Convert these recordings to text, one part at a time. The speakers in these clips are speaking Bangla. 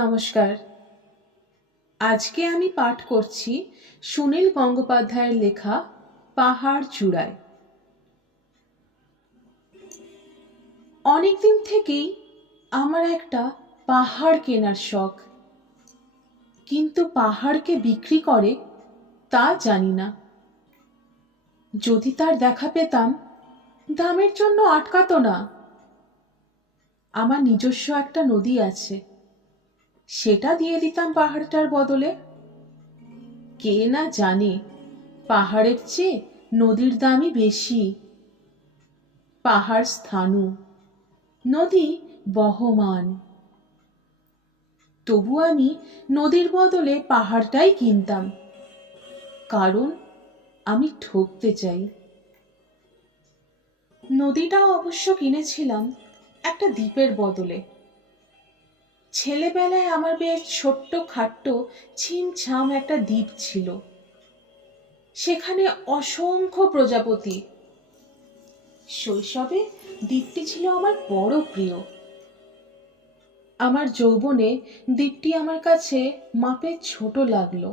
নমস্কার আজকে আমি পাঠ করছি সুনীল গঙ্গোপাধ্যায়ের লেখা পাহাড় চূড়ায় অনেকদিন থেকেই আমার একটা পাহাড় কেনার শখ কিন্তু পাহাড়কে বিক্রি করে তা জানি না যদি তার দেখা পেতাম দামের জন্য আটকাতো না আমার নিজস্ব একটা নদী আছে সেটা দিয়ে দিতাম পাহাড়টার বদলে কে না জানে পাহাড়ের চেয়ে নদীর দামই বেশি পাহাড় স্থানু নদী বহমান তবু আমি নদীর বদলে পাহাড়টাই কিনতাম কারণ আমি ঠকতে চাই নদীটাও অবশ্য কিনেছিলাম একটা দ্বীপের বদলে ছেলেবেলায় আমার বেশ ছোট্ট খাট্ট ছিমছাম একটা দ্বীপ ছিল সেখানে অসংখ্য প্রজাপতি শৈশবে দ্বীপটি ছিল আমার বড় প্রিয় আমার যৌবনে দ্বীপটি আমার কাছে মাপে ছোট লাগলো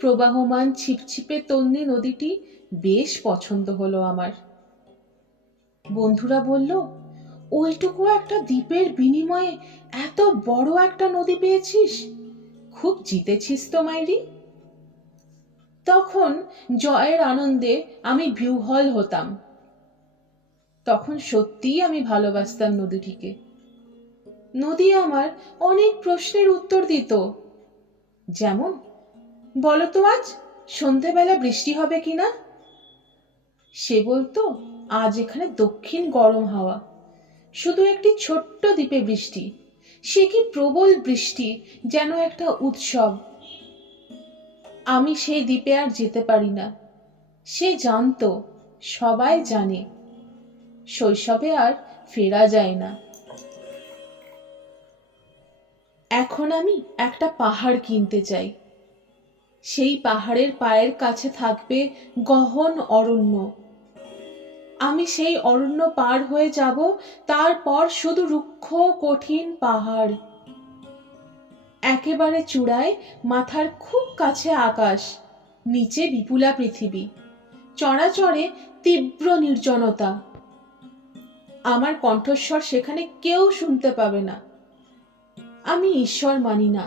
প্রবাহমান ছিপছিপে তন্নি নদীটি বেশ পছন্দ হলো আমার বন্ধুরা বলল ওইটুকু একটা দ্বীপের বিনিময়ে এত বড় একটা নদী পেয়েছিস খুব জিতেছিস তো মাইরি তখন জয়ের আনন্দে আমি বিউহল হতাম তখন সত্যিই আমি ভালোবাসতাম নদীটিকে নদী আমার অনেক প্রশ্নের উত্তর দিত যেমন বলো তো আজ সন্ধেবেলা বৃষ্টি হবে কিনা সে বলতো আজ এখানে দক্ষিণ গরম হাওয়া শুধু একটি ছোট্ট দ্বীপে বৃষ্টি সে কি প্রবল বৃষ্টি যেন একটা উৎসব আমি সেই দ্বীপে আর যেতে পারি না সে জানত সবাই জানে শৈশবে আর ফেরা যায় না এখন আমি একটা পাহাড় কিনতে চাই সেই পাহাড়ের পায়ের কাছে থাকবে গহন অরণ্য আমি সেই অরণ্য পার হয়ে যাব তারপর শুধু রুক্ষ কঠিন পাহাড় একেবারে চূড়ায় মাথার খুব কাছে আকাশ নিচে বিপুলা পৃথিবী চড়াচড়ে তীব্র নির্জনতা আমার কণ্ঠস্বর সেখানে কেউ শুনতে পাবে না আমি ঈশ্বর মানি না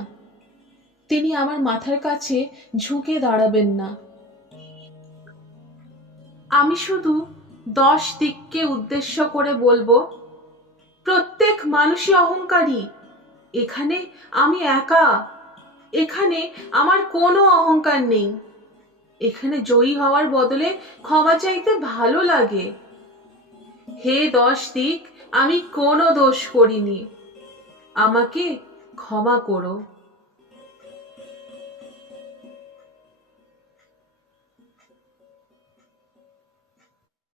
তিনি আমার মাথার কাছে ঝুঁকে দাঁড়াবেন না আমি শুধু দশ দিককে উদ্দেশ্য করে বলবো প্রত্যেক মানুষই অহংকারী এখানে আমি একা এখানে আমার কোনো অহংকার নেই এখানে জয়ী হওয়ার বদলে ক্ষমা চাইতে ভালো লাগে হে দশ দিক আমি কোনো দোষ করিনি আমাকে ক্ষমা করো